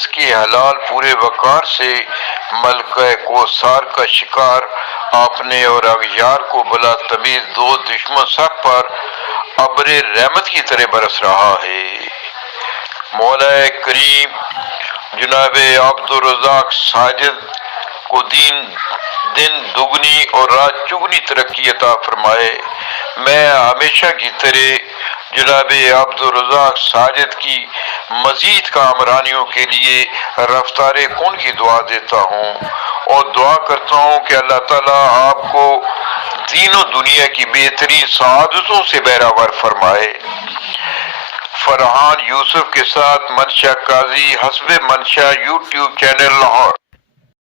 اس کے حلال پورے وقار سے ملکہ کوثر کا شکار آپ نے اور اغیار کو بلا تمیز دو دشمن سب پر ابر رحمت کی طرح برس رہا ہے۔ مولا کریم جناب عبدالرزاق ساجد کو دن دگنی اور رات چگنی ترقی عطا فرمائے۔ میں ہمیشہ کی طرح جناب عبدالرزاق ساجد کی مزید کامرانیوں کے لیے رفتار کن کی دعا دیتا ہوں اور دعا کرتا ہوں کہ اللہ تعالیٰ آپ کو دین و دنیا کی بہترین سعادتوں سے بہرہور فرمائے۔ فرحان یوسف کے ساتھ منشا قاضی، حسب منشا، یوٹیوب چینل، لاہور۔